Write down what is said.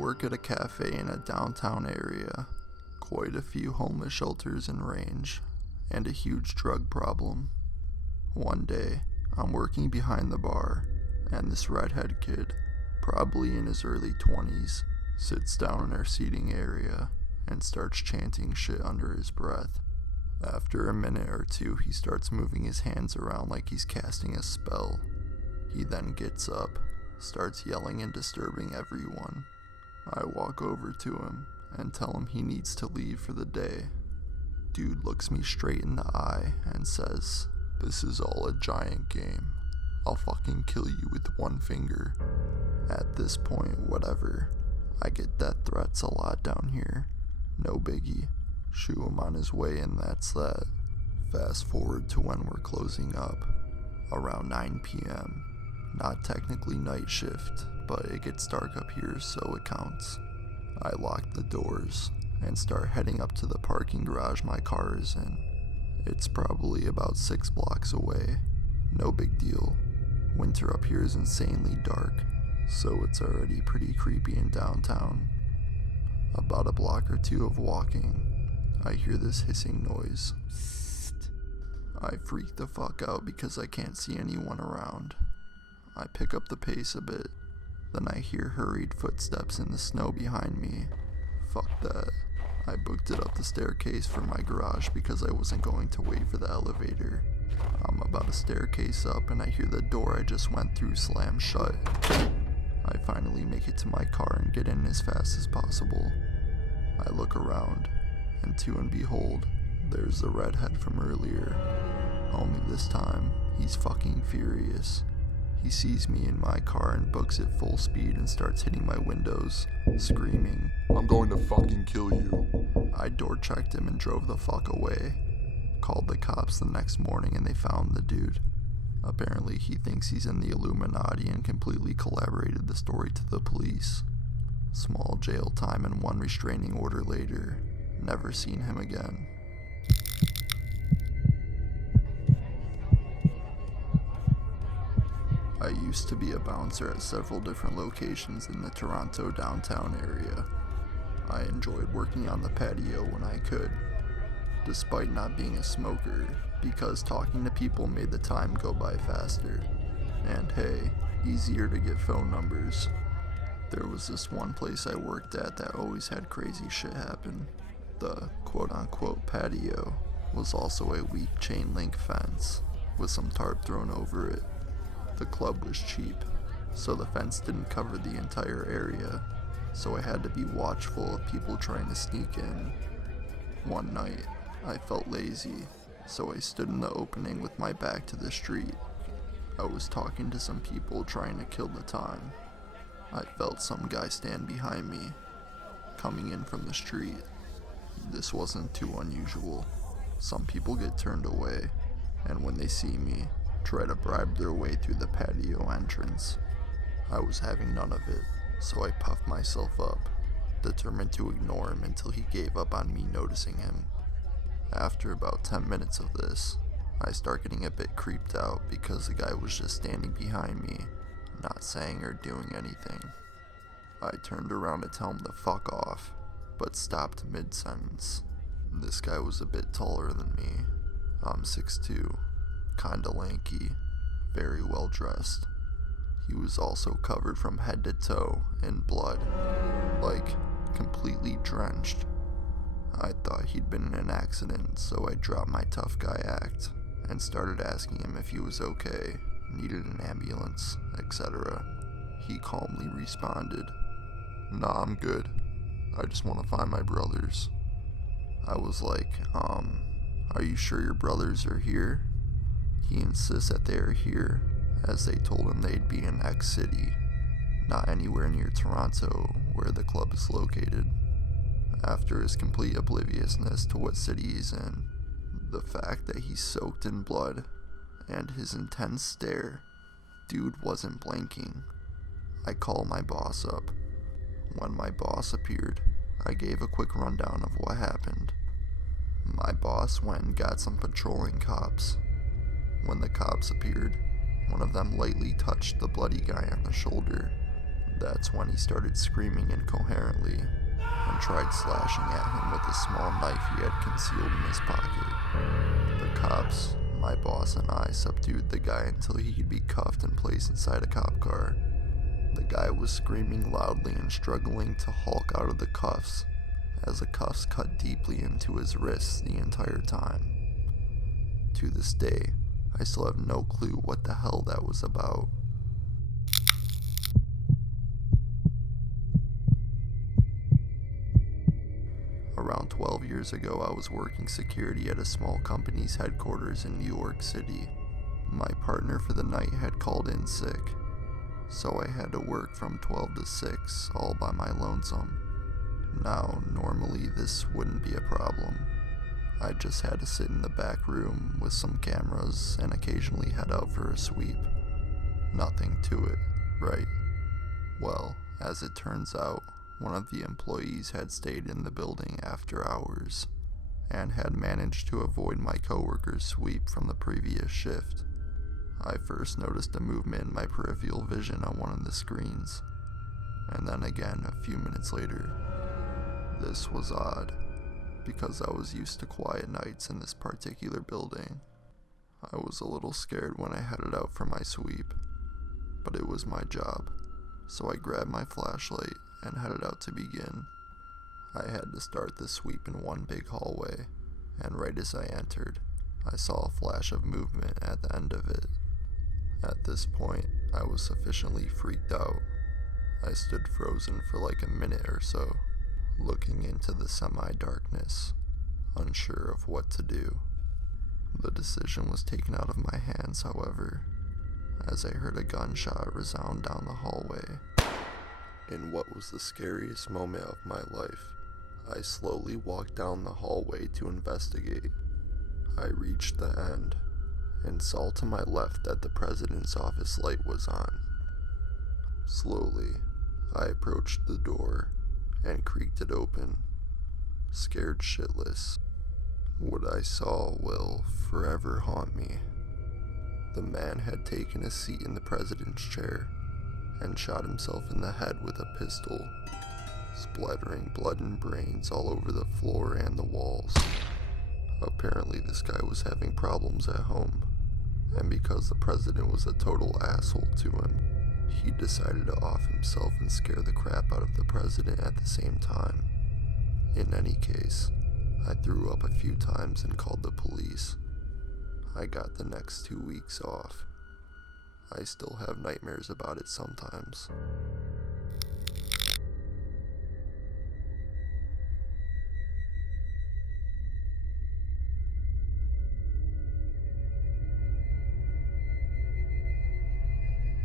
work at a cafe in a downtown area, quite a few homeless shelters in range, and a huge drug problem. One day, I'm working behind the bar, and this redhead kid, probably in his early 20s, sits down in our seating area and starts chanting shit under his breath. After a minute or two, he starts moving his hands around like he's casting a spell. He then gets up, starts yelling and disturbing everyone. I walk over to him and tell him he needs to leave for the day. Dude looks me straight in the eye and says, "This is all a giant game. I'll fucking kill you with one finger." At this point, whatever. I get death threats a lot down here. No biggie. Shoo him on his way and that's that. Fast forward to when we're closing up. Around 9 p.m. Not technically night shift, but it gets dark up here so it counts. I lock the doors and start heading up to the parking garage my car is in. It's probably about 6 blocks away. No big deal. Winter up here is insanely dark, so it's already pretty creepy in downtown. About a block or two of walking, I hear this hissing noise. I freak the fuck out because I can't see anyone around. I pick up the pace a bit, then I hear hurried footsteps in the snow behind me. Fuck that. I booked it up the staircase from my garage because I wasn't going to wait for the elevator. I'm about a staircase up and I hear the door I just went through slam shut. I finally make it to my car and get in as fast as possible. I look around, and to and behold, there's the redhead from earlier. Only this time, he's fucking furious. He sees me in my car and books it full speed and starts hitting my windows, screaming, "I'm going to fucking kill you." I door checked him and drove the fuck away. Called the cops the next morning and they found the dude. Apparently he thinks he's in the Illuminati and completely collaborated the story to the police. Small jail time and 1 restraining order later. Never seen him again. I used to be a bouncer at several different locations in the Toronto downtown area. I enjoyed working on the patio when I could, despite not being a smoker, because talking to people made the time go by faster. And hey, easier to get phone numbers. There was this one place I worked at that always had crazy shit happen. The quote-unquote patio was also a weak chain link fence with some tarp thrown over it. The club was cheap, so the fence didn't cover the entire area, so I had to be watchful of people trying to sneak in. One night, I felt lazy, so I stood in the opening with my back to the street. I was talking to some people trying to kill the time. I felt some guy stand behind me, coming in from the street. This wasn't too unusual. Some people get turned away, and when they see me, try to bribe their way through the patio entrance. I was having none of it, so I puffed myself up, determined to ignore him until he gave up on me noticing him. After about 10 minutes of this, I start getting a bit creeped out because the guy was just standing behind me, not saying or doing anything. I turned around to tell him to fuck off, but stopped mid-sentence. This guy was a bit taller than me. I'm 6'2", kinda lanky, very well dressed. He was also covered from head to toe in blood, like completely drenched. I thought he'd been in an accident, so I dropped my tough guy act and started asking him if he was okay, needed an ambulance, etc. He calmly responded, "Nah, I'm good. I just want to find my brothers." I was like, are you sure your brothers are here? He insists that they are here, as they told him they'd be in X city, not anywhere near Toronto, where the club is located. After his complete obliviousness to what city he's in, the fact that he's soaked in blood, and his intense stare, dude wasn't blinking. I call my boss up. When my boss appeared, I gave a quick rundown of what happened. My boss went and got some patrolling cops. When the cops appeared, one of them lightly touched the bloody guy on the shoulder. That's when he started screaming incoherently and tried slashing at him with a small knife he had concealed in his pocket. The cops, my boss, and I subdued the guy until he could be cuffed and placed inside a cop car. The guy was screaming loudly and struggling to hulk out of the cuffs, as the cuffs cut deeply into his wrists the entire time. To this day, I still have no clue what the hell that was about. Around 12 years ago, I was working security at a small company's headquarters in New York City. My partner for the night had called in sick, so I had to work from 12 to 6, all by my lonesome. Now, normally this wouldn't be a problem. I just had to sit in the back room with some cameras and occasionally head out for a sweep. Nothing to it, right? Well, as it turns out, one of the employees had stayed in the building after hours and had managed to avoid my coworker's sweep from the previous shift. I first noticed a movement in my peripheral vision on one of the screens, and then again a few minutes later. This was odd, because I was used to quiet nights in this particular building. I was a little scared when I headed out for my sweep, but it was my job, so I grabbed my flashlight and headed out to begin. I had to start the sweep in one big hallway, and right as I entered, I saw a flash of movement at the end of it. At this point, I was sufficiently freaked out. I stood frozen for like a minute or so, looking into the semi-darkness, unsure of what to do. The decision was taken out of my hands, however, as I heard a gunshot resound down the hallway. In what was the scariest moment of my life, I slowly walked down the hallway to investigate. I reached the end and saw to my left that the president's office light was on. Slowly, I approached the door and creaked it open, scared shitless. What I saw will forever haunt me. The man had taken a seat in the president's chair and shot himself in the head with a pistol, splattering blood and brains all over the floor and the walls. Apparently this guy was having problems at home, and because the president was a total asshole to him, he decided to off himself and scare the crap out of the president at the same time. In any case, I threw up a few times and called the police. I got the next 2 weeks off. I still have nightmares about it sometimes.